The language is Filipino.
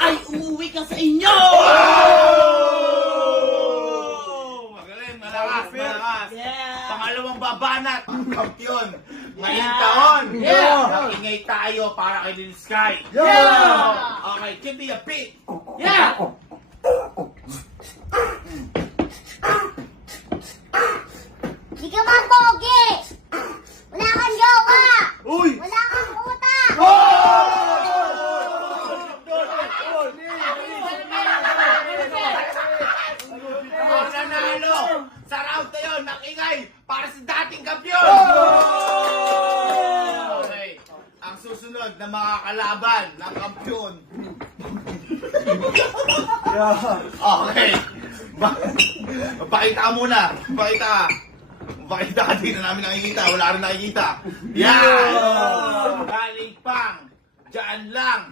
ay umuwi ka sa inyo! Magaling, malakas, malakas. Yeah! Pangalawang babanat, kampiyon. Ngayong taon, nakingay tayo para kay Lil Sky. Yeah! Okay, give me a beat. Yeah! Di ka man pogi! Wala kang jowa! Uy! Wala kang utang! Ang nanalo sa round na yun, nakingay para sa dating kampiyon. Okay, ang susunod na makakalaban ng kampiyon. Okay. Pakita ka muna. Pakita ka. Pakita ka, di na namin nakikita. Wala rin nakikita. Yan! Galing pang. Diyan lang.